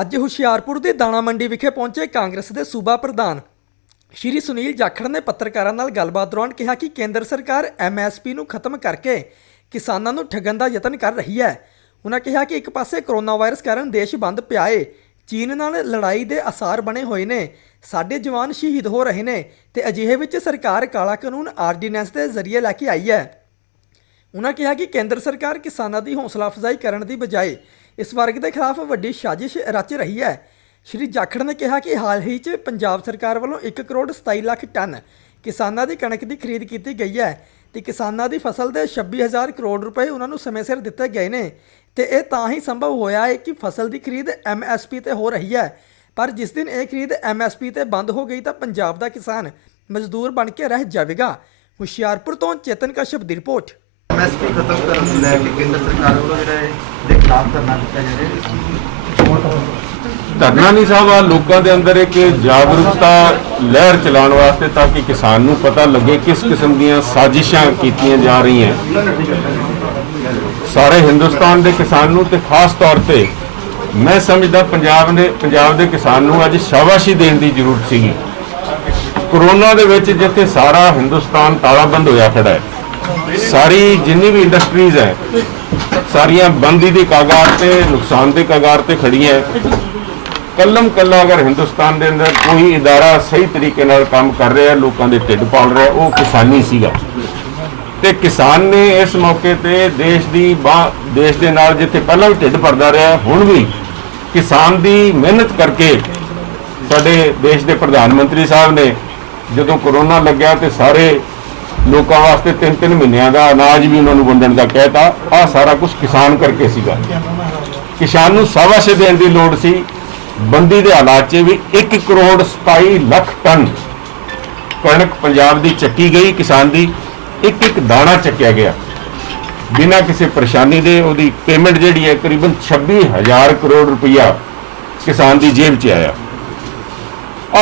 ਅੱਜ ਹੁਸ਼ਿਆਰਪੁਰ ਦੇ ਦਾਣਾ ਮੰਡੀ ਵਿਖੇ ਪਹੁੰਚੇ ਕਾਂਗਰਸ ਦੇ ਸੂਬਾ ਪ੍ਰਧਾਨ ਸ਼੍ਰੀ ਸੁਨੀਲ ਜਾਖੜ ਨੇ ਪੱਤਰਕਾਰਾਂ ਨਾਲ ਗੱਲਬਾਤ ਦੌਰਾਨ ਕਿਹਾ ਕਿ ਕੇਂਦਰ ਸਰਕਾਰ ਐਮਐਸਪੀ ਨੂੰ ਖਤਮ ਕਰਕੇ ਕਿਸਾਨਾਂ ਨੂੰ ਠੱਗਣ ਦਾ ਯਤਨ ਕਰ ਰਹੀ ਹੈ। ਉਹਨਾਂ ਕਿਹਾ ਕਿ ਇੱਕ ਪਾਸੇ ਕਰੋਨਾ ਵਾਇਰਸ ਕਾਰਨ ਦੇਸ਼ ਬੰਦ ਪਿਆ ਏ, ਚੀਨ ਨਾਲ ਲੜਾਈ ਦੇ ਆਸਾਰ ਬਣੇ ਹੋਏ ਨੇ, ਸਾਡੇ ਜਵਾਨ ਸ਼ਹੀਦ ਹੋ ਰਹੇ ਨੇ ਤੇ ਅਜਿਹੇ ਵਿੱਚ ਸਰਕਾਰ ਕਾਲਾ ਕਾਨੂੰਨ ਆਰਡੀਨੈਂਸ ਦੇ ਜ਼ਰੀਏ ਲੈ ਕੇ ਆਈ ਹੈ। ਉਹਨਾਂ ਕਿਹਾ ਕਿ ਕੇਂਦਰ ਸਰਕਾਰ ਕਿਸਾਨਾਂ ਦੀ ਹੌਸਲਾ ਅਫਜ਼ਾਈ ਕਰਨ ਦੀ ਬਜਾਏ ਇਸ ਵਰਗ ਦੇ ਖਿਲਾਫ ਵੱਡੀ ਸਾਜ਼ਿਸ਼ ਰਚ ਰਹੀ ਹੈ। ਸ਼੍ਰੀ ਜਾਖੜ ਨੇ ਕਿਹਾ ਕਿ ਹਾਲ ਹੀ 'ਚ ਪੰਜਾਬ ਸਰਕਾਰ ਵੱਲੋਂ 1 ਕਰੋੜ 27 ਲੱਖ ਟਨ ਕਿਸਾਨਾਂ ਦੀ ਕਣਕ ਦੀ ਖਰੀਦ ਕੀਤੀ ਗਈ ਹੈ ਤੇ ਕਿਸਾਨਾਂ ਦੀ ਫਸਲ ਦੇ 26,000 ਕਰੋੜ ਰੁਪਏ ਉਹਨਾਂ ਨੂੰ ਸਮੇਂ ਸਿਰ ਦਿੱਤੇ ਗਏ ਨੇ ਤੇ ਇਹ ਤਾਂ ਹੀ ਸੰਭਵ ਹੋਇਆ ਹੈ ਕਿ ਫਸਲ ਦੀ ਖਰੀਦ ਐਮਐਸਪੀ ਤੇ ਹੋ ਰਹੀ ਹੈ। ਪਰ ਜਿਸ ਦਿਨ ਇਹ ਖਰੀਦ ਐਮਐਸਪੀ ਤੇ ਬੰਦ ਹੋ ਗਈ ਤਾਂ ਪੰਜਾਬ ਦਾ ਕਿਸਾਨ ਮਜ਼ਦੂਰ ਬਣ ਕੇ ਰਹਿ ਜਾਵੇਗਾ। ਹੁਸ਼ਿਆਰਪੁਰ ਤੋਂ ਚੇਤਨ ਕਸ਼ਪ ਦੀ ਰਿਪੋਰਟ। ਐਮਐਸਪੀ ਖਤਮ ਕਰਨ ਨੂੰ ਲੈ ਕੇ ਕੇਂਦਰ ਸਰਕਾਰ ਵੱਲੋਂ ਜਿਹੜਾ ਦੇ ਖਿਲਾਫ ਧਰਨਾ ਦਿੱਤਾ ਜਾ ਰਿਹਾ ਧਰਨਾ ਨਹੀਂ ਸਾਹਿਬ ਆ ਲੋਕਾਂ ਦੇ ਅੰਦਰ ਇੱਕ ਜਾਗਰੂਕਤਾ ਲਹਿਰ ਚਲਾਉਣ ਵਾਸਤੇ ਤਾਂ ਕਿ ਕਿਸਾਨ ਨੂੰ ਪਤਾ ਲੱਗੇ ਕਿਸ ਕਿਸਮ ਦੀਆਂ ਸਾਜ਼ਿਸ਼ਾਂ ਕੀਤੀਆਂ ਜਾ ਰਹੀਆਂ ਸਾਰੇ ਹਿੰਦੁਸਤਾਨ ਦੇ ਕਿਸਾਨ ਨੂੰ ਤੇ ਖਾਸ ਤੌਰ ਤੇ ਮੈਂ ਸਮਝਦਾ ਪੰਜਾਬ ਦੇ ਕਿਸਾਨ ਨੂੰ ਅੱਜ ਸ਼ਾਬਾਸ਼ੀ ਦੇਣ ਦੀ ਜ਼ਰੂਰਤ ਸੀਗੀ। ਕਰੋਨਾ ਦੇ ਵਿੱਚ ਜਿੱਥੇ ਸਾਰਾ ਹਿੰਦੁਸਤਾਨ ਤਾਲਾਬੰਦ ਹੋਇਆ ਖੜਾ ਹੈ, ਸਾਰੀ ਜਿੰਨੀ ਵੀ ਇੰਡਸਟਰੀਜ਼ ਹੈ ਸਾਰੀਆਂ ਬੰਦੀ ਦੀ ਕਾਗਾਰ ਤੇ ਨੁਕਸਾਨ ਦੇ ਕਾਗਾਰ ਤੇ ਖੜੀਆਂ। ਕੱਲਮ ਕੱਲਾ ਅਗਰ ਹਿੰਦੁਸਤਾਨ ਦੇ ਅੰਦਰ ਕੋਈ ਇਦਾਰਾ ਸਹੀ ਤਰੀਕੇ ਨਾਲ ਕੰਮ ਕਰ ਰਿਹਾ, ਲੋਕਾਂ ਦੇ ਢਿੱਡ ਪਾਲ ਰਿਹਾ, ਉਹ ਕਿਸਾਨੀ ਸੀਗਾ ਤੇ ਕਿਸਾਨ ਨੇ ਇਸ ਮੌਕੇ ਤੇ ਦੇਸ਼ ਦੇ ਨਾਲ ਜਿੱਥੇ ਪਹਿਲਾਂ ਵੀ ਢਿੱਡ ਭਰਦਾ ਰਿਹਾ, ਹੁਣ ਵੀ ਕਿਸਾਨ ਦੀ ਮਿਹਨਤ ਕਰਕੇ ਸਾਡੇ ਦੇਸ਼ ਦੇ ਪ੍ਰਧਾਨ ਮੰਤਰੀ ਸਾਹਿਬ ਨੇ ਜਦੋਂ ਕਰੋਨਾ ਲੱਗਿਆ ਤੇ ਸਾਰੇ ਲੋਕਾਂ ਵਾਸਤੇ 3-3 ਮਹੀਨਿਆਂ ਦਾ ਅਨਾਜ ਵੀ ਉਹਨਾਂ ਨੂੰ ਵੰਡਣ ਦਾ ਕਹਿਤਾ। ਆਹ ਸਾਰਾ ਕੁਝ ਕਿਸਾਨ ਕਰਕੇ ਸੀਗਾ। ਕਿਸਾਨ ਨੂੰ ਸ਼ਾਬਾਸ਼ੀ ਦੇਣ ਦੀ ਲੋੜ ਸੀ। ਬੰਦੀ ਦੇ ਹਾਲਾਤ 'ਚ ਵੀ 1 ਕਰੋੜ 27 ਲੱਖ ਟਨ ਕਣਕ ਪੰਜਾਬ ਦੀ ਚੱਕੀ ਗਈ। ਕਿਸਾਨ ਦੀ ਇੱਕ ਦਾਣਾ ਚੱਕਿਆ ਗਿਆ ਬਿਨਾਂ ਕਿਸੇ ਪਰੇਸ਼ਾਨੀ ਦੇ। ਉਹਦੀ ਪੇਮੈਂਟ ਜਿਹੜੀ ਹੈ ਕਰੀਬਨ 26,000 ਕਰੋੜ ਰੁਪਈਆ ਕਿਸਾਨ ਦੀ ਜੇਬ 'ਚ ਆਇਆ।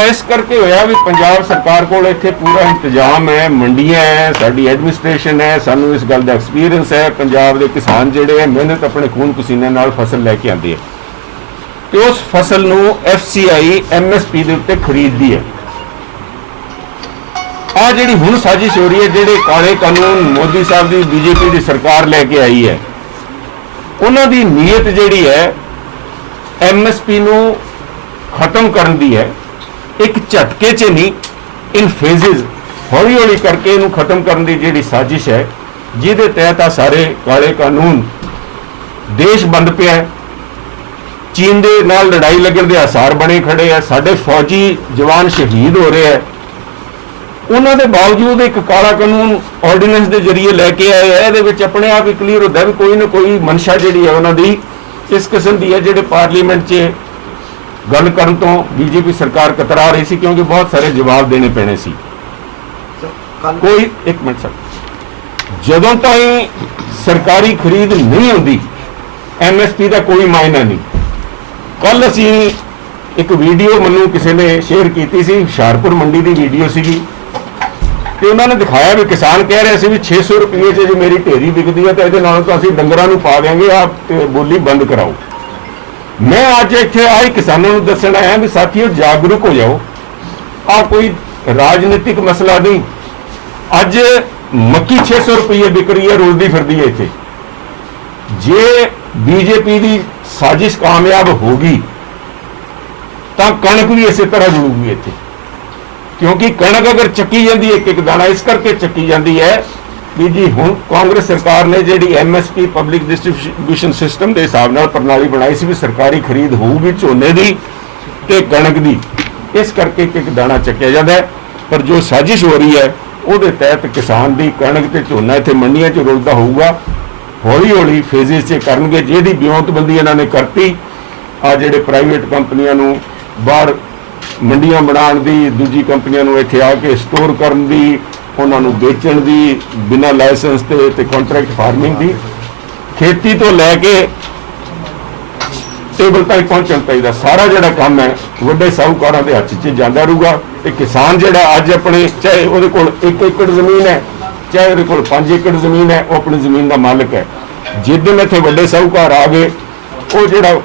ਇਸ ਕਰਕੇ ਹੋਇਆ ਵੀ ਪੰਜਾਬ ਸਰਕਾਰ ਕੋਲ ਇੱਥੇ ਪੂਰਾ ਇੰਤਜ਼ਾਮ ਹੈ, ਮੰਡੀਆਂ ਹੈ, ਸਾਡੀ ਐਡਮਿਨਿਸਟ੍ਰੇਸ਼ਨ ਹੈ, ਸਾਨੂੰ ਇਸ ਗੱਲ ਦਾ ਐਕਸਪੀਰੀਅੰਸ ਹੈ। ਪੰਜਾਬ ਦੇ ਕਿਸਾਨ ਜਿਹੜੇ ਹੈ ਮਿਹਨਤ ਆਪਣੇ ਖੂਨ ਪਸੀਨੇ ਨਾਲ ਫਸਲ ਲੈ ਕੇ ਆਉਂਦੇ ਹੈ ਤੇ ਉਸ ਫਸਲ ਨੂੰ FCI MSP ਦੇ ਉੱਤੇ ਖਰੀਦਦੀ ਹੈ। ਆ ਜਿਹੜੀ ਹੁਣ ਸਾਜ਼ਿਸ਼ ਹੋ ਰਹੀ ਹੈ, ਜਿਹੜੇ ਕਾਲੇ ਕਾਨੂੰਨ ਮੋਦੀ ਸਾਹਿਬ ਦੀ BJP ਦੀ ਸਰਕਾਰ ਲੈ ਕੇ ਆਈ ਹੈ, ਉਹਨਾਂ ਦੀ ਨੀਅਤ ਜਿਹੜੀ ਹੈ MSP ਨੂੰ ਖਤਮ ਕਰਨ ਦੀ ਹੈ। ਇੱਕ ਝਟਕੇ 'ਚ ਨਹੀਂ, ਇਨ ਫੇਜ਼ਿਸ ਹੌਲੀ ਹੌਲੀ ਕਰਕੇ ਇਹਨੂੰ ਖਤਮ ਕਰਨ ਦੀ ਜਿਹੜੀ ਸਾਜ਼ਿਸ਼ ਹੈ, ਜਿਹਦੇ ਤਹਿਤ ਆ ਸਾਰੇ ਕਾਲੇ ਕਾਨੂੰਨ ਦੇਸ਼ ਬੰਦ ਪਿਆ ਹੈ, ਚੀਨ ਦੇ ਨਾਲ ਲੜਾਈ ਲੱਗਣ ਦੇ ਆਸਾਰ ਬਣੇ ਖੜੇ ਆ, ਸਾਡੇ ਫੌਜੀ ਜਵਾਨ ਸ਼ਹੀਦ ਹੋ ਰਹੇ ਆ, ਉਹਨਾਂ ਦੇ ਬਾਵਜੂਦ ਇੱਕ ਕਾਲਾ ਕਾਨੂੰਨ ਆਰਡੀਨੈਂਸ ਦੇ ਜ਼ਰੀਏ ਲੈ ਕੇ ਆਏ ਆ। ਇਹਦੇ ਵਿੱਚ ਆਪਣੇ ਆਪ ਹੀ ਕਲੀਅਰ ਹੁੰਦਾ ਵੀ ਕੋਈ ਨਾ ਕੋਈ ਮਨਸ਼ਾ ਜਿਹੜੀ ਹੈ ਉਹਨਾਂ ਦੀ ਇਸ ਕਿਸਮ ਦੀ ਹੈ। ਜਿਹੜੇ ਪਾਰਲੀਮੈਂਟ 'ਚ ਗੱਲ ਕਰਨ ਤੋਂ BJP ਸਰਕਾਰ ਕਤਰਾ ਰਹੀ ਸੀ ਕਿਉਂਕਿ ਬਹੁਤ ਸਾਰੇ ਜਵਾਬ ਦੇਣੇ ਪੈਣੇ ਸੀ। ਕੋਈ ਇੱਕ ਮਿੰਟ ਸਰ, ਜਦੋਂ ਤਾਈਂ ਸਰਕਾਰੀ ਖਰੀਦ ਨਹੀਂ ਹੁੰਦੀ MSP ਦਾ ਕੋਈ ਮਾਇਨਾ ਨਹੀਂ। ਕੱਲ ਅਸੀਂ ਇੱਕ ਵੀਡੀਓ ਮੈਨੂੰ ਕਿਸੇ ਨੇ ਸ਼ੇਅਰ ਕੀਤੀ ਸੀ, ਹੁਸ਼ਿਆਰਪੁਰ ਮੰਡੀ ਦੀ ਵੀਡੀਓ ਸੀਗੀ ਤੇ ਉਹਨਾਂ ਨੇ ਦਿਖਾਇਆ ਵੀ ਕਿਸਾਨ ਕਹਿ ਰਹੇ ਸੀ ਵੀ 600 ਰੁਪਏ 'ਚ ਜੇ ਮੇਰੀ ਢੇਰੀ ਵਿਕਦੀ ਹੈ ਤਾਂ ਇਹਦੇ ਨਾਲੋਂ ਤਾਂ ਅਸੀਂ ਡੰਗਰਾਂ ਨੂੰ ਪਾ ਦਿਆਂਗੇ, ਆਪ ਬੋਲੀ ਬੰਦ ਕਰਾਓ। ਮੈਂ ਅੱਜ ਇੱਥੇ ਆਹੀ ਕਿਸਾਨਾਂ ਨੂੰ ਦੱਸਣ ਆਇਆ ਵੀ ਸਾਥੀਓ ਜਾਗਰੂਕ ਹੋ ਜਾਓ। ਆਹ ਕੋਈ ਰਾਜਨੀਤਿਕ ਮਸਲਾ ਨਹੀਂ। ਅੱਜ ਮੱਕੀ 600 ਰੁਪਏ ਵਿਕ ਰਹੀ ਹੈ, ਰੁਲਦੀ ਫਿਰਦੀ ਹੈ ਇੱਥੇ। ਜੇ BJP ਦੀ ਸਾਜ਼ਿਸ਼ ਕਾਮਯਾਬ ਹੋਗੀ ਤਾਂ ਕਣਕ ਵੀ ਇਸੇ ਤਰ੍ਹਾਂ ਜੁੜੂਗੀ ਇੱਥੇ, ਕਿਉਂਕਿ ਕਣਕ ਅਗਰ ਚੱਕੀ ਜਾਂਦੀ ਹੈ ਇੱਕ ਦਾਣਾ ਇਸ ਕਰਕੇ ਚੱਕੀ ਜਾਂਦੀ ਹੈ ਵੀ ਜੀ ਹੁਣ ਕਾਂਗਰਸ ਸਰਕਾਰ ਨੇ ਜਿਹੜੀ MSP ਪਬਲਿਕ ਡਿਸਟ੍ਰੀਬਿਊਸ਼ਨ ਸਿਸਟਮ ਦੇ ਹਿਸਾਬ ਨਾਲ ਪ੍ਰਣਾਲੀ ਬਣਾਈ ਸੀ ਵੀ ਸਰਕਾਰੀ ਖਰੀਦ ਹੋਊਗੀ ਝੋਨੇ ਦੀ ਤੇ ਕਣਕ ਦੀ, ਇਸ ਕਰਕੇ ਇੱਕ ਦਾਣਾ ਚੱਕਿਆ ਜਾਂਦਾ ਹੈ। ਪਰ ਜੋ ਸਾਜ਼ਿਸ਼ ਹੋ ਰਹੀ ਹੈ ਉਹਦੇ ਤਹਿਤ ਕਿਸਾਨ ਦੀ ਕਣਕ ਤੇ ਝੋਨਾ ਇੱਥੇ ਮੰਡੀਆਂ 'ਚ ਰੁਲਦਾ ਹੋਊਗਾ। ਹੌਲੀ ਹੌਲੀ ਫੇਜ਼ਿਸ 'ਚ ਕਰਨਗੇ। ਜਿਹਦੀ ਬਿਉਂਤਬੰਦੀ ਇਹਨਾਂ ਨੇ ਕਰਤੀ, ਆ ਜਿਹੜੇ ਪ੍ਰਾਈਵੇਟ ਕੰਪਨੀਆਂ ਨੂੰ ਬਾਹਰ ਮੰਡੀਆਂ ਬਣਾਉਣ ਦੀ, ਦੂਜੀ ਕੰਪਨੀਆਂ ਨੂੰ ਇੱਥੇ ਆ ਕੇ ਸਟੋਰ ਕਰਨ ਦੀ, ਉਹਨਾਂ ਨੂੰ ਵੇਚਣ ਦੀ ਬਿਨਾਂ ਲਾਇਸੈਂਸ ਤੇ ਕੰਟਰੈਕਟ ਫਾਰਮਿੰਗ ਦੀ, ਖੇਤੀ ਤੋਂ ਲੈ ਕੇ ਟੇਬਲ ਤੱਕ ਪਹੁੰਚਣ ਚਾਹੀਦਾ ਸਾਰਾ ਜਿਹੜਾ ਕੰਮ ਹੈ ਵੱਡੇ ਸਾਹੂਕਾਰਾਂ ਦੇ ਹੱਥ 'ਚ ਜਾਂਦਾ ਰਹੂਗਾ। ਤੇ ਕਿਸਾਨ ਜਿਹੜਾ ਅੱਜ ਆਪਣੇ ਚਾਹੇ ਉਹਦੇ ਕੋਲ 1 ਏਕੜ ਜ਼ਮੀਨ ਹੈ, ਚਾਹੇ ਉਹਦੇ ਕੋਲ 5 ਏਕੜ ਜ਼ਮੀਨ ਹੈ, ਉਹ ਆਪਣੀ ਜ਼ਮੀਨ ਦਾ ਮਾਲਕ ਹੈ। ਜਿਸ ਦਿਨ ਇੱਥੇ ਵੱਡੇ ਸਾਹੂਕਾਰ ਆ ਗਏ, ਉਹ ਜਿਹੜਾ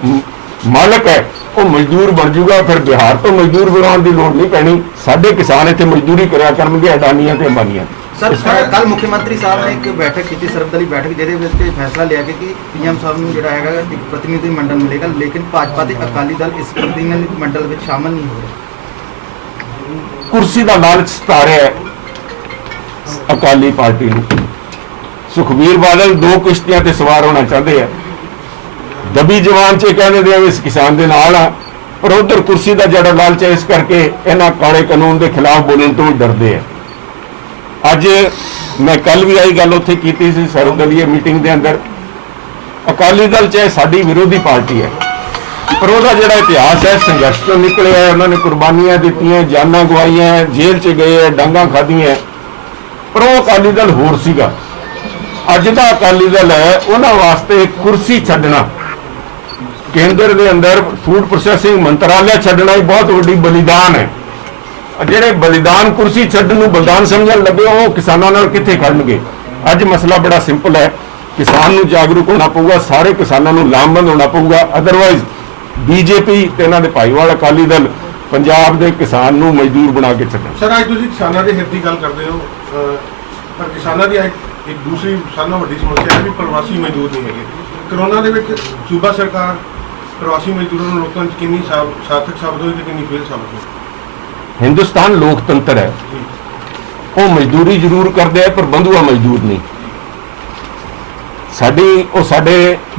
ਮਾਲਕ ਹੈ ਉਹ ਮਜ਼ਦੂਰ ਬਣ ਜੂਗਾ, ਫਿਰ ਬਿਹਾਰ ਤੋਂ ਮਜ਼ਦੂਰ ਬਣਾਉਣ ਦੀ ਲੋੜ ਨਹੀਂ ਪੈਣੀ। ਸਾਡੇ ਕਿਸਾਨ ਇੱਥੇ ਮਜ਼ਦੂਰੀ ਕਰਿਆ ਕਰਨਗੇ ਅਡਾਨੀਆਂ ਤੇ ਅੰਬਾਨੀਆਂ। ਸਰ ਕੱਲ ਮੁੱਖ ਮੰਤਰੀ ਸਾਹਿਬ ਨੇ ਇੱਕ ਬੈਠਕ ਕੀਤੀ, ਸਰਬਦਲੀ ਬੈਠਕ, ਜਿਹਦੇ ਵਿੱਚ ਇਹ ਫੈਸਲਾ ਲਿਆ ਕਿ ਪੀਐਮ ਸਾਹਿਬ ਨੂੰ ਜਿਹੜਾ ਹੈਗਾ ਇੱਕ ਪ੍ਰਤੀਨਿਧੀ ਮੰਡਲ ਮਿਲੇਗਾ, ਲੇਕਿਨ ਭਾਜਪਾ ਤੇ ਅਕਾਲੀ ਦਲ ਇਸ ਪ੍ਰਤੀਨਿਧੀ ਮੰਡਲ ਵਿੱਚ ਸ਼ਾਮਲ ਨਹੀਂ ਹੋ ਰਹੇ। ਕੁਰਸੀ ਦਾ ਲਾਲਚ ਸਤਾ ਰਿਹਾ ਹੈ ਅਕਾਲੀ ਪਾਰਟੀ ਨੂੰ। ਸੁਖਬੀਰ ਬਾਦਲ 2 ਕਿਸ਼ਤੀਆਂ ਤੇ ਸਵਾਰ ਹੋਣਾ ਚਾਹੁੰਦੇ ਆ। ਦਬੀ ਜਵਾਨ 'ਚ ਕਹਿੰਦੇ ਨੇ ਇਸ ਕਿਸਾਨ ਦੇ ਨਾਲ ਆ, ਪਰ ਉਧਰ ਕੁਰਸੀ ਦਾ ਜਿਹੜਾ ਲਾਲਚ ਹੈ, ਇਸ ਕਰਕੇ ਇਹਨਾਂ ਕਾਲੇ ਕਾਨੂੰਨ ਦੇ ਖਿਲਾਫ ਬੋਲਣ ਤੋਂ ਵੀ ਡਰਦੇ ਆ। ਅੱਜ ਮੈਂ ਕੱਲ ਵੀ ਆਹੀ ਗੱਲ ਉੱਥੇ ਕੀਤੀ ਸੀ ਸਰਵਦਲੀय ਮੀਟਿੰਗ ਦੇ ਅੰਦਰ। ਅਕਾਲੀ ਦਲ ਚਾਹੇ ਸਾਡੀ ਵਿਰੋਧੀ ਪਾਰਟੀ ਹੈ, ਪਰ ਉਹਦਾ ਜਿਹੜਾ ਇਤਿਹਾਸ ਹੈ ਸੰਘਰਸ਼ ਤੋਂ ਨਿਕਲਿਆ ਹੈ। ਉਹਨਾਂ ਨੇ ਕੁਰਬਾਨੀਆਂ ਦਿੱਤੀਆਂ, ਜਾਨਾਂ ਗਵਾਈਆਂ, ਜੇਲ੍ਹ 'ਚ ਗਏ, ਡਾਂਗਾਂ ਖਾਧੀਆਂ, ਪਰ ਉਹ ਅਕਾਲੀ ਦਲ ਹੋਰ ਸੀਗਾ। ਅੱਜ ਦਾ ਅਕਾਲੀ ਦਲ ਹੈ ਉਹਨਾਂ ਵਾਸਤੇ ਕੁਰਸੀ ਛੱਡਣਾ, ਕੇਂਦਰ ਦੇ ਅੰਦਰ ਫੂਡ ਪ੍ਰੋਸੈਸਿੰਗ ਮੰਤਰਾਲਾ ਛੱਡਣਾ ਹੀ ਬਹੁਤ ਵੱਡੀ ਬਲੀਦਾਨ ਹੈ। ਜਿਹੜੇ ਬਲੀਦਾਨ ਕੁਰਸੀ ਛੱਡਣ ਨੂੰ ਬਲੀਦਾਨ ਸਮਝਣ ਲੱਗੇ, ਉਹ ਕਿਸਾਨਾਂ ਨਾਲ ਕਿੱਥੇ ਖੜਨਗੇ। ਅੱਜ ਮਸਲਾ ਬੜਾ ਸਿੰਪਲ ਹੈ, ਕਿਸਾਨ ਨੂੰ ਜਾਗਰੂਕ ਹੋਣਾ ਪਊਗਾ, ਸਾਰੇ ਕਿਸਾਨਾਂ ਨੂੰ ਲਾਮਬੰਦ ਹੋਣਾ ਪਊਗਾ। ਅਦਰਵਾਈਜ਼ ਬੀਜੇਪੀ ਤੇ ਇਹਨਾਂ ਦੇ ਭਾਈਵਾਲ ਅਕਾਲੀ ਦਲ ਪੰਜਾਬ ਦੇ ਕਿਸਾਨ ਨੂੰ ਮਜ਼ਦੂਰ ਬਣਾ ਕੇ ਛੱਡਣ। ਸਰ ਅੱਜ ਤੁਸੀਂ ਕਿਸਾਨਾਂ ਦੇ ਹਿੱਤ ਦੀ ਗੱਲ ਕਰਦੇ ਹੋ, ਪਰ ਕਿਸਾਨਾਂ ਦੀ ਇੱਕ ਦੂਸਰੀ ਸਾਨਾ ਵੱਡੀ ਸਮੱਸਿਆ ਹੈ ਵੀ ਪ੍ਰਵਾਸੀ ਮਜ਼ਦੂਰ ਨਹੀਂ ਹੈਗੇ। ਕਰੋਨਾ ਦੇ ਵਿੱਚ ਸੂਬਾ ਸਰਕਾਰ ਪ੍ਰਵਾਸੀ ਮਜ਼ਦੂਰਾਂ ਨੂੰ ਰੋਕਣ 'ਚ ਕਿੰਨੀ ਸਾਰਥਕ ਸਾਬਤ ਹੋਈ ਤੇ ਕਿੰਨੀ ਫੇਲ ਸਾਬਤ ਹੋਈ? ਹਿੰਦੁਸਤਾਨ ਲੋਕਤੰਤਰ ਹੈ, ਉਹ ਮਜ਼ਦੂਰੀ ਜ਼ਰੂਰ ਕਰਦੇ ਆ, ਪਰ ਬੰਧੂਆ ਮਜ਼ਦੂਰ ਨਹੀਂ। ਸਾਡੇ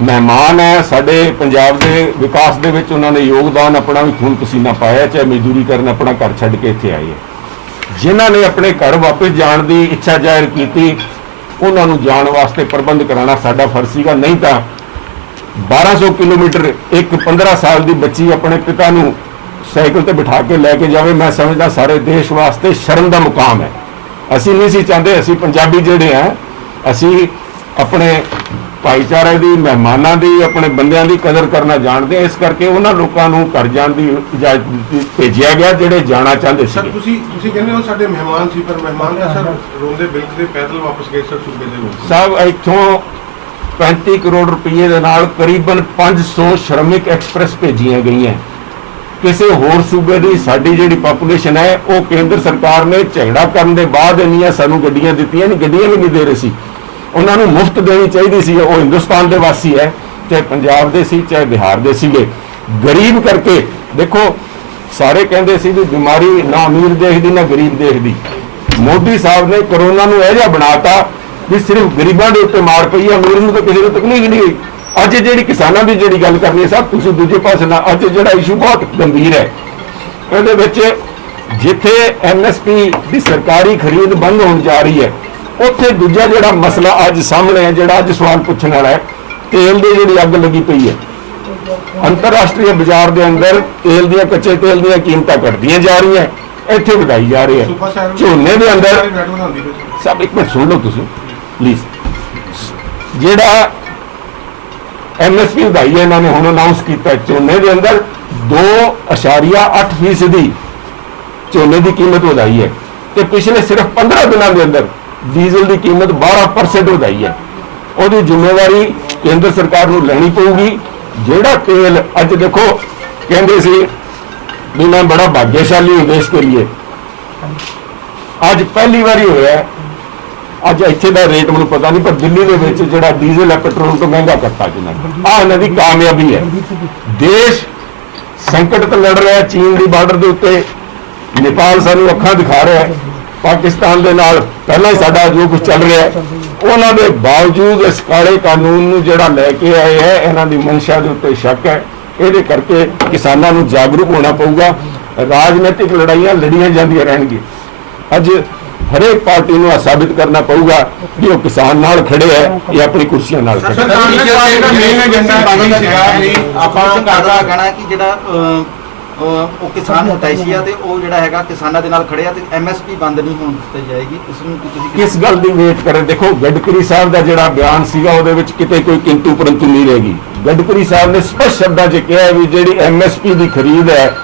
ਮਹਿਮਾਨ ਹੈ, ਸਾਡੇ ਪੰਜਾਬ ਦੇ ਵਿਕਾਸ ਦੇ ਵਿੱਚ ਉਹਨਾਂ ਨੇ ਯੋਗਦਾਨ ਆਪਣਾ ਵੀ ਖੂਨ ਪਸੀਨਾ ਪਾਇਆ, ਚਾਹੇ ਮਜ਼ਦੂਰੀ ਕਰਨ ਆਪਣਾ ਘਰ ਛੱਡ ਕੇ ਇੱਥੇ ਆਏ ਹੈ। ਜਿਨ੍ਹਾਂ ਨੇ ਆਪਣੇ ਘਰ ਵਾਪਸ ਜਾਣ ਦੀ ਇੱਛਾ ਜ਼ਾਹਿਰ ਕੀਤੀ, ਉਹਨਾਂ ਨੂੰ ਜਾਣ ਵਾਸਤੇ ਪ੍ਰਬੰਧ ਕਰਾਉਣਾ ਸਾਡਾ ਫਰਜ਼ ਸੀਗਾ। ਨਹੀਂ ਤਾਂ 1200 ਕਿਲੋਮੀਟਰ ਇੱਕ 15 ਸਾਲ ਦੀ ਬੱਚੀ ਆਪਣੇ ਪਿਤਾ ਨੂੰ ਸਾਈਕਲ ਤੇ ਬਿਠਾ ਕੇ ਲੈ ਕੇ ਜਾਵੇ, ਮੈਂ ਸਮਝਦਾ ਸਾਰੇ ਦੇਸ਼ ਵਾਸਤੇ ਸ਼ਰਮ ਦਾ ਮੁਕਾਮ ਹੈ। ਅਸੀਂ ਨਹੀਂ ਸੀ ਚਾਹੁੰਦੇ। ਅਸੀਂ ਪੰਜਾਬੀ ਜਿਹੜੇ ਆ, ਅਸੀਂ ਆਪਣੇ ਭਾਈਚਾਰੇ ਦੀ, ਮਹਿਮਾਨਾਂ ਦੀ, ਆਪਣੇ ਬੰਦਿਆਂ ਦੀ ਕਦਰ ਕਰਨਾ ਜਾਣਦੇ ਆ। ਇਸ ਕਰਕੇ ਉਹਨਾਂ ਲੋਕਾਂ ਨੂੰ ਘਰ ਜਾਣ ਦੀ ਇਜਾਜ਼ਤ ਭੇਜਿਆ ਗਿਆ ਜਿਹੜੇ ਜਾਣਾ ਚਾਹੁੰਦੇ ਸਰ ਸੀ। ਤੁਸੀਂ ਕਹਿੰਦੇ ਹੋ ਸਾਡੇ ਮਹਿਮਾਨ ਸੀ, ਪਰ ਮਹਿਮਾਨ ਤਾਂ ਸਰ ਰੋਂਦੇ ਬਿਲਕਦੇ ਪੈਦਲ ਵਾਪਸ ਗਏ ਸਰ ਸੂਬੇ ਦੇ ਵਿੱਚ। ਸਾਹਿਬ ਇੱਥੋਂ 35 ਕਰੋੜ ਰੁਪਏ ਦੇ ਨਾਲ ਕਰੀਬਨ 500 ਸ਼ਰਮਿਕ ਐਕਸਪ੍ਰੈਸ ਭੇਜੀਆਂ ਗਈਆਂ। ਕਿਸੇ ਹੋਰ ਸੂਬੇ ਦੀ ਸਾਡੀ ਜਿਹੜੀ ਪਾਪੂਲੇਸ਼ਨ ਹੈ, ਉਹ ਕੇਂਦਰ ਸਰਕਾਰ ਨੇ ਝਗੜਾ ਕਰਨ ਦੇ ਬਾਅਦ ਇੰਨੀਆਂ ਸਾਨੂੰ ਗੱਡੀਆਂ ਦਿੱਤੀਆਂ ਨਹੀਂ, ਗੱਡੀਆਂ ਵੀ ਨਹੀਂ ਦੇ ਰਹੇ ਸੀ। ਉਹਨਾਂ ਨੂੰ ਮੁਫਤ ਦੇਣੀ ਚਾਹੀਦੀ ਸੀ। ਉਹ ਹਿੰਦੁਸਤਾਨ ਦੇ ਵਾਸੀ ਹੈ, ਚਾਹੇ ਪੰਜਾਬ ਦੇ ਸੀ, ਚਾਹੇ ਬਿਹਾਰ ਦੇ ਸੀਗੇ। ਗਰੀਬ ਕਰਕੇ ਦੇਖੋ, ਸਾਰੇ ਕਹਿੰਦੇ ਸੀ ਵੀ ਬਿਮਾਰੀ ਨਾ ਅਮੀਰ ਦੇਖਦੀ ਨਾ ਗਰੀਬ ਦੇਖਦੀ। ਮੋਦੀ ਸਾਹਿਬ ਨੇ ਕਰੋਨਾ ਨੂੰ ਇਹ ਜਿਹਾ ਬਣਾਤਾ ਵੀ ਸਿਰਫ ਗਰੀਬਾਂ ਦੇ ਉੱਤੇ ਮਾਰ ਪਈ ਹੈ, ਅਮੀਰ ਨੂੰ ਤਾਂ ਕਿਸੇ ਨੂੰ ਤਕਲੀਫ ਨਹੀਂ ਹੋਈ। ਅੱਜ ਜਿਹੜੀ ਕਿਸਾਨਾਂ ਦੀ ਜਿਹੜੀ ਗੱਲ ਕਰਨੀ ਹੈ ਸਾਹਿਬ, ਤੁਸੀਂ ਦੂਜੇ ਪਾਸੇ ਨਾ, ਅੱਜ ਜਿਹੜਾ ਇਸ਼ੂ ਬਹੁਤ ਗੰਭੀਰ ਹੈ, ਇਹਦੇ ਵਿੱਚ ਜਿੱਥੇ ਐਮਐਸਪੀ ਦੀ ਸਰਕਾਰੀ ਖਰੀਦ ਬੰਦ ਹੋਣ ਜਾ ਰਹੀ ਹੈ, ਉੱਥੇ ਦੂਜਾ ਜਿਹੜਾ ਮਸਲਾ ਅੱਜ ਸਾਹਮਣੇ ਹੈ, ਜਿਹੜਾ ਅੱਜ ਸਵਾਲ ਪੁੱਛਣ ਵਾਲਾ ਹੈ, ਤੇਲ ਦੀ ਜਿਹੜੀ ਅੱਗ ਲੱਗੀ ਪਈ ਹੈ। ਅੰਤਰਰਾਸ਼ਟਰੀ ਬਾਜ਼ਾਰ ਦੇ ਅੰਦਰ ਤੇਲ ਦੀਆਂ, ਕੱਚੇ ਤੇਲ ਦੀਆਂ ਕੀਮਤਾਂ ਘਟਦੀਆਂ ਜਾ ਰਹੀਆਂ, ਇੱਥੇ ਵਧਾਈ ਜਾ ਰਹੀ ਹੈ। ਝੋਨੇ ਦੇ ਅੰਦਰ ਸਭ, ਇੱਕ ਮਿੰਟ ਸੁਣ ਲਓ ਤੁਸੀਂ ਪਲੀਜ਼, ਜਿਹੜਾ ਐਮਐਸਪੀ ਵਧਾਈ ਹੈ ਇਹਨਾਂ ਨੇ ਹੁਣ ਅਨਾਉਂਸ ਕੀਤਾ, ਝੋਨੇ ਦੇ ਅੰਦਰ 2.8% ਝੋਨੇ ਦੀ ਕੀਮਤ ਵਧਾਈ ਹੈ, ਤੇ ਪਿਛਲੇ ਸਿਰਫ 15 ਦਿਨਾਂ ਦੇ ਅੰਦਰ ਡੀਜ਼ਲ ਦੀ ਕੀਮਤ 12% ਵਧਾਈ ਹੈ। ਉਹਦੀ ਜ਼ਿੰਮੇਵਾਰੀ ਕੇਂਦਰ ਸਰਕਾਰ ਨੂੰ ਲੈਣੀ ਪਊਗੀ। ਜਿਹੜਾ ਤੇਲ ਅੱਜ ਦੇਖੋ, ਕਹਿੰਦੇ ਸੀ ਵੀ ਮੈਂ ਬੜਾ ਭਾਗਿਆਸ਼ਾਲੀ ਹੂੰ ਦੇਸ਼ ਕੇ ਲਈ, ਅੱਜ ਪਹਿਲੀ ਵਾਰੀ ਹੋਇਆ। ਅੱਜ ਇੱਥੇ ਦਾ ਰੇਟ ਮੈਨੂੰ ਪਤਾ ਨਹੀਂ, ਪਰ ਦਿੱਲੀ ਦੇ ਵਿੱਚ ਜਿਹੜਾ ਡੀਜ਼ਲ ਹੈ ਪੈਟਰੋਲ ਤੋਂ ਮਹਿੰਗਾ ਕਰਤਾ ਜਿਨ੍ਹਾਂ ਨੇ। ਆਹ ਇਹਨਾਂ ਦੀ ਕਾਮਯਾਬੀ ਹੈ। ਦੇਸ਼ ਸੰਕਟ ਤੋਂ ਲੜ ਰਿਹਾ, ਚੀਨ ਦੀ ਬਾਰਡਰ ਦੇ ਉੱਤੇ, ਨੇਪਾਲ ਸਾਨੂੰ ਅੱਖਾਂ ਦਿਖਾ ਰਿਹਾ ਹੈ, ਪਾਕਿਸਤਾਨ ਦੇ ਨਾਲ ਪਹਿਲਾਂ ਹੀ ਸਾਡਾ ਜੋ ਕੁਝ ਚੱਲ ਰਿਹਾ ਹੈ। ਉਹਨਾਂ ਦੇ ਬਾਵਜੂਦ ਇਸ ਕਾਲੇ ਕਾਨੂੰਨ ਨੂੰ ਜਿਹੜਾ ਲੈ ਕੇ ਆਏ ਹੈ, ਇਹਨਾਂ ਦੀ ਮਨਸ਼ਾ ਦੇ ਉੱਤੇ ਸ਼ੱਕ ਹੈ। ਇਹਦੇ ਕਰਕੇ ਕਿਸਾਨਾਂ ਨੂੰ ਜਾਗਰੂਕ ਹੋਣਾ ਪਊਗਾ। ਰਾਜਨੀਤਿਕ ਲੜਾਈਆਂ ਲੜੀਆਂ ਜਾਂਦੀਆਂ ਰਹਿਣਗੀਆਂ। ਅੱਜ ਹਰੇਕ ਪਾਰਟੀ ਨੂੰ ਇਹ ਸਾਬਿਤ ਕਰਨਾ ਪਊਗਾ ਕਿ ਉਹ ਕਿਸਾਨ ਨਾਲ ਖੜੇ ਹੈ ਜਾਂ ਆਪਣੀ ਕੁਰਸੀਆਂ ਨਾਲ ਖੜੇ ਹੈ। ਆਪਾਂ ਕਰਦਾ ਕਹਿਣਾ ਕਿ ਜਿਹੜਾ ਉਹ ਕਿਸਾਨ ਹਤਾਇਸ਼ੀ ਆ, ਤੇ ਉਹ ਜਿਹੜਾ ਹੈਗਾ ਕਿਸਾਨਾਂ ਦੇ ਨਾਲ ਖੜੇ ਆ, ਤੇ ਐਮਐਸਪੀ ਬੰਦ ਨਹੀਂ ਹੋਣ ਦਿੱਤੀ ਜਾਏਗੀ। ਇਸ ਨੂੰ ਤੁਸੀਂ ਕਿਸ ਗੱਲ ਦੀ ਵੇਟ ਕਰੇ? ਦੇਖੋ, ਗਡਕਰੀ ਸਾਹਿਬ ਦਾ ਜਿਹੜਾ ਬਿਆਨ ਸੀਗਾ, ਉਹਦੇ ਵਿੱਚ ਕਿਤੇ ਕੋਈ ਕਿੰਤੂ ਪਰੰਤੂ ਨਹੀਂ ਰਹੇਗੀ। ਗਡਕਰੀ ਸਾਹਿਬ ਨੇ ਸਪਸ਼ਟ ਸ਼ਬਦਾਂ 'ਚ ਕਿਹਾ ਵੀ ਜਿਹੜੀ ਐਮਐਸਪੀ ਦੀ ਖਰੀਦ ਹੈ,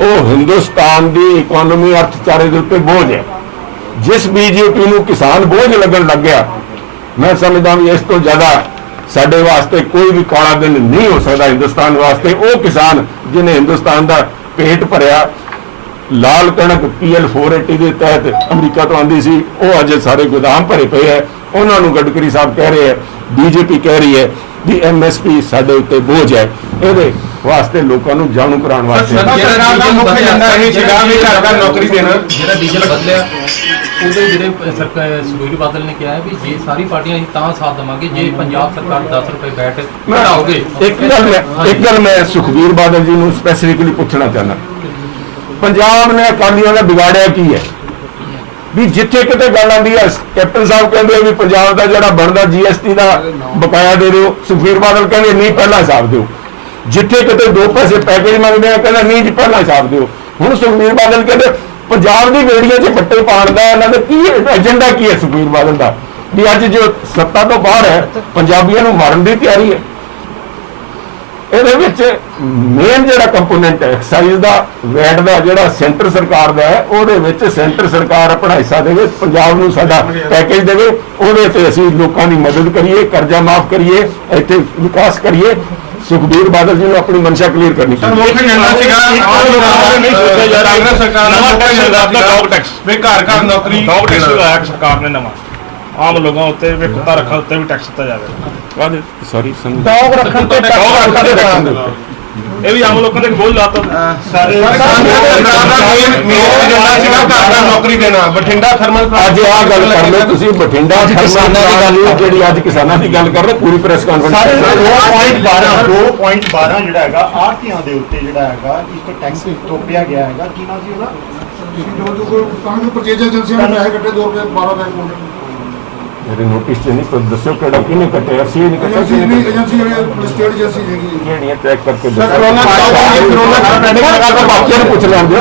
ਉਹ ਹਿੰਦੁਸਤਾਨ ਦੀ ਇਕਨੋਮੀ, ਅਰਥਚਾਰੇ ਦੇ ਉੱਤੇ ਬੋਝ ਹੈ। ਜਿਸ ਬੀਜੇਪੀ ਨੂੰ ਕਿਸਾਨ ਬੋਝ ਲੱਗਣ ਲੱਗ ਗਿਆ, ਮੈਂ ਸਮਝਦਾ ਵੀ ਇਸ ਤੋਂ ਜ਼ਿਆਦਾ ਸਾਡੇ ਵਾਸਤੇ ਕੋਈ ਵੀ ਕਾਲਾ ਦਿਨ ਨਹੀਂ ਹੋ ਸਕਦਾ ਹਿੰਦੁਸਤਾਨ ਵਾਸਤੇ। ਉਹ ਕਿਸਾਨ ਜਿਹਨੇ ਹਿੰਦੁਸਤਾਨ ਦਾ ਪੇਟ ਭਰਿਆ, ਲਾਲ ਕਣਕ PL 480 ਦੇ ਤਹਿਤ ਅਮਰੀਕਾ ਤੋਂ ਆਉਂਦੀ ਸੀ, ਉਹ ਅੱਜ ਸਾਰੇ ਗੋਦਾਮ ਭਰੇ ਪਏ ਹੈ। ਉਹਨਾਂ ਨੂੰ ਗਡਕਰੀ ਸਾਹਿਬ ਕਹਿ ਰਹੇ ਹੈ, BJP ਕਹਿ ਰਹੀ ਹੈ ਵੀ MSP ਸਾਡੇ ਉੱਤੇ ਬੋਝ ਹੈ। ਇਹਦੇ ਵਾਸਤੇ ਲੋਕਾਂ ਨੂੰ ਜਾਣੂ ਕਰਾਉਣ ਵਾਸਤੇ ਸਰਕਾਰ ਦਾ ਮੁੱਖ ਏਜੰਡਾ ਇਹ ਸੀਗਾ ਵੀ ਘਰ ਘਰ ਨੌਕਰੀ ਦੇਣਾ। ਜਿਹੜਾ ਡੀਜ਼ਲ ਬਦਲਿਆ ਉਹਦੇ ਜਿਹੜੇ ਸੁਖਬੀਰ ਬਾਦਲ ਨੇ ਕਿਹਾ ਹੈ ਵੀ ਜੇ ਸਾਰੀ ਪਾਰਟੀਆਂ ਅਸੀਂ ਤਾਂ ਸਾਥ ਦੇਵਾਂਗੇ ਜੇ ਪੰਜਾਬ ਸਰਕਾਰ 10 ਰੁਪਏ ਬੈਠ ਘਟਾਓਗੇ। ਇੱਕ ਗੱਲ ਮੈਂ ਸੁਖਬੀਰ ਬਾਦਲ ਜੀ ਨੂੰ ਸਪੈਸੀਫਿਕਲੀ ਪੁੱਛਣਾ ਚਾਹੁੰਦਾ, ਪੰਜਾਬ ਨੇ ਅਕਾਲੀਆਂ ਦਾ ਵਿਗਾੜਿਆ ਕੀ ਹੈ? ਵੀ ਜਿੱਥੇ ਕਿਤੇ ਗੱਲ ਆਉਂਦੀ ਹੈ ਕੈਪਟਨ ਸਾਹਿਬ ਕਹਿੰਦੇ ਵੀ ਪੰਜਾਬ ਦਾ ਜਿਹੜਾ ਬਣਦਾ GST ਦਾ ਬਕਾਇਆ ਦੇ ਦਿਓ, ਸੁਖਬੀਰ ਬਾਦਲ ਕਹਿੰਦੇ ਨਹੀਂ ਪਹਿਲਾਂ ਹਿਸਾਬ ਦਿਓ। ਜਿੱਥੇ ਕਿਤੇ 2 ਪੈਸੇ ਪੈਕੇਜ ਮੰਗਦੇ ਆ ਕਹਿੰਦਾ ਨਹੀਂ ਜੀ ਪਹਿਲਾਂ ਹਿਸਾਬ ਦਿਓ। ਹੁਣ ਸੁਖਬੀਰ ਬਾਦਲ ਕਹਿੰਦੇ ਪੰਜਾਬ ਦੀ ਵੇੜੀਆਂ 'ਚ ਪੱਟੇ ਪਾਉਣ ਦਾ ਇਹਨਾਂ ਦਾ ਕੀ ਏਜੰਡਾ ਕੀ ਹੈ ਸੁਖਬੀਰ ਬਾਦਲ ਦਾ? ਵੀ ਅੱਜ ਜੋ ਸੱਤਾ ਤੋਂ ਬਾਹਰ ਹੈ ਪੰਜਾਬੀਆਂ ਨੂੰ ਮਾਰਨ ਦੀ ਤਿਆਰੀ ਹੈ। ਇਹਦੇ ਵਿੱਚ ਮੇਨ ਜਿਹੜਾ ਕੰਪੋਨੈਂਟ ਹੈ ਐਕਸਾਈਜ਼ ਦਾ, ਵੈਟ ਦਾ, ਜਿਹੜਾ ਸੈਂਟਰ ਸਰਕਾਰ ਦਾ ਹੈ, ਉਹਦੇ ਵਿੱਚ ਸੈਂਟਰ ਸਰਕਾਰ ਆਪਣਾ ਹਿੱਸਾ ਦੇਵੇ, ਪੰਜਾਬ ਨੂੰ ਸਾਡਾ ਪੈਕੇਜ ਦੇਵੇ, ਉਹਦੇ ਤੇ ਅਸੀਂ ਲੋਕਾਂ ਦੀ ਮਦਦ ਕਰੀਏ, ਕਰਜ਼ਾ ਮਾਫ ਕਰੀਏ, ਇੱਥੇ ਵਿਕਾਸ ਕਰੀਏ। ਸੁਖਬੀਰ ਬਾਦਲ ਜੀ ਨੂੰ ਆਪਣੀ ਮਨਸ਼ਾ ਕਲੀਅਰ ਕਰਨੀ ਚਾਹੀਦੀ ਮੁੱਖ ਏਜੰਡਾ ਸੀਗਾ ਨਹੀਂ ਸੋਚਿਆ ਜਾ ਰਿਹਾ ਕਾਂਗਰਸ ਸਰਕਾਰ ਨਵਾਂ ਟੈਕਸ ਦਾ ਡੌਗ ਟੈਕਸ ਵੀ ਘਰ ਘਰ ਨੌਕਰੀ ਡੌਗ ਟੈਕਸ ਲਗਾਇਆ ਸਰਕਾਰ ਨੇ ਨਵਾਂ। ਆਮ ਲੋਕਾਂ ਉੱਤੇ ਵੀ ਕੁੱਤਾ ਰੱਖਣ ਉੱਤੇ ਵੀ ਟੈਕਸ ਦਿੱਤਾ ਜਾਵੇ। ਸੌਰੀ ਡੌਗ ਰੱਖਣ ਤੇ ਇਹ ਵੀ ਆਮ ਲੋਕਾਂ ਤੇ ਬੋਝ ਲਾਤਾ ਸਾਰੇ। ਸਰਕਾਰ ਦਾ ਮੇਨ ਏਜੰਡਾ ਸੀਗਾ ਘਰ ਘਰ ਨੌਕਰੀ ਦੇਣਾ। ਬਠਿੰਡਾ ਥਰਮਲ ਅੱਜ ਆਹ ਗੱਲ ਕਰ ਲਓ ਤੁਸੀਂ, ਬਠਿੰਡਾ ਕਿਸਾਨਾਂ ਦੀ ਗੱਲ, ਜਿਹੜੀ ਅੱਜ ਕਿਸਾਨਾਂ ਦੀ ਗੱਲ ਕਰ ਰਹੇ, ਪੂਰੀ ਪ੍ਰੈਸ ਕਾਨਫਰੰਸ 2.12 ਜਿਹੜਾ ਹੈਗਾ ਆੜ੍ਹਤੀਆਂ ਦੇ ਉੱਤੇ ਜਿਹੜਾ ਹੈਗਾ ਇੱਕ ਟੈਕਸ ਥੋਪਿਆ ਗਿਆ ਹੈਗਾ। ਕੀ ਨਾ ਸੀ ਉਹਦਾ ਜੋ ਕਾਂਗਰਸ ਪਰਚੇਜ ਏਜੰਸੀਆਂ ਨੇ ਪੈਸੇ ਕੱਟੇ 2 ਰੁਪਏ 12 ਪੈਸੇ ਮੇਰੇ ਨੋਟਿਸ 'ਚ ਨਹੀਂ, ਪਰ ਦੱਸੋ ਕਿਹੜਾ ਕਿਹਨੇ ਕੱਟਿਆ? ਅਸੀਂ ਨਹੀਂ ਕੱਟਿਆ, ਏਜੰਸੀ ਜਿਹੜੀ ਸਟੇਟ ਏਜੰਸੀ ਹੈਗੀ ਜਿਹੜੀਆਂ ਚੈੱਕ ਕਰਕੇ ਦੱਸੋ। ਕਰੋਨਾ ਬਾਕੀਆਂ ਨੂੰ ਪੁੱਛ ਲੈਂਦੇ ਆ,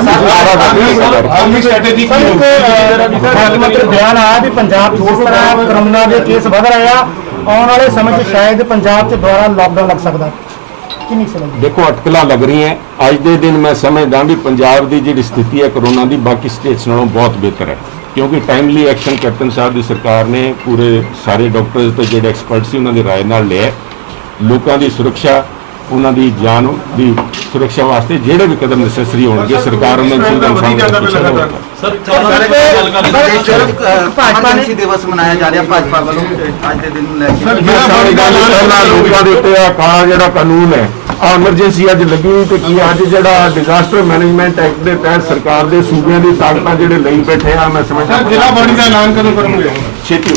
ਆਰਮੀ ਸਟ੍ਰੈਟੇਜੀ ਕੀ ਹੋਊਗੀ? ਮੁੱਖ ਮੰਤਰੀ ਬਿਆਨ ਆਇਆ ਵੀ ਪੰਜਾਬ 'ਚ ਜਿਸ ਤਰ੍ਹਾਂ ਕਰੋਨਾ ਦੇ ਕੇਸ ਵਧ ਰਹੇ ਆ, ਆਉਣ ਵਾਲੇ ਸਮੇਂ 'ਚ ਸ਼ਾਇਦ ਪੰਜਾਬ 'ਚ ਦੁਬਾਰਾ ਲਾਕਡਾਊਨ ਲੱਗ ਸਕਦਾ। ਕਿੰਨੀ ਸਮਝ ਦੇਖੋ ਅਟਕਲਾਂ ਲੱਗ ਰਹੀਆਂ। ਅੱਜ ਦੇ ਦਿਨ ਮੈਂ ਸਮਝਦਾ ਵੀ ਪੰਜਾਬ ਦੀ ਜਿਹੜੀ ਸਥਿਤੀ ਹੈ ਕਰੋਨਾ ਦੀ ਬਾਕੀ ਸਟੇਟਸ ਨਾਲੋਂ ਬਹੁਤ ਬਿਹਤਰ ਹੈ, ਕਿਉਂਕਿ ਟਾਈਮਲੀ ਐਕਸ਼ਨ ਕੈਪਟਨ ਸਾਹਿਬ ਦੀ ਸਰਕਾਰ ਨੇ ਪੂਰੇ ਸਾਰੇ ਡਾਕਟਰਸ ਤੇ ਜਿਹੜੇ ਐਕਸਪਰਟ ਸੀ ਉਹਨਾਂ ਦੀ ਰਾਏ ਨਾਲ ਲਿਆ। ਲੋਕਾਂ ਦੀ ਸੁਰੱਖਿਆ, ਉਹਨਾਂ ਦੀ ਜਾਨ ਦੀ ਸੁਰੱਖਿਆ ਵਾਸਤੇ ਜਿਹੜੇ ਵੀ ਕਦਮ ਨੈਸੈਸਰੀ ਹੋਣਗੇ ਸਰਕਾਰ ਉਹਨਾਂ ਨੂੰ ਸਰ ਭਾਜਪਾ ਨੇ ਦਿਵਸ ਮਨਾਇਆ ਜਾ ਰਿਹਾ ਭਾਜਪਾ ਵੱਲੋਂ ਅੱਜ ਦੇ ਦਿਨ ਨੂੰ ਲੈ ਕੇ। ਲੋਕਾਂ ਦੇ ਉੱਤੇ ਆ ਕਾਲਾ ਜਿਹੜਾ ਕਾਨੂੰਨ ਹੈ, ਆ ਐਮਰਜੈਂਸੀ ਅੱਜ ਲੱਗੀ ਤੇ ਕੀ ਅੱਜ ਜਿਹੜਾ ਡਿਜ਼ਾਸਟਰ ਮੈਨੇਜਮੈਂਟ ਐਕਟ ਦੇ ਤਹਿਤ ਸਰਕਾਰ ਦੇ ਸੂਬਿਆਂ ਦੀ ਤਾਕਤਾਂ ਜਿਹੜੇ ਲਈ ਬੈਠੇ ਆ, ਮੈਂ ਸਮਝਦਾ ਜ਼ਿਲ੍ਹਾ ਬੋਡੀ ਦਾ ਐਲਾਨ ਕਦੋਂ ਕਰੋਗੇ? ਛੇਤੀ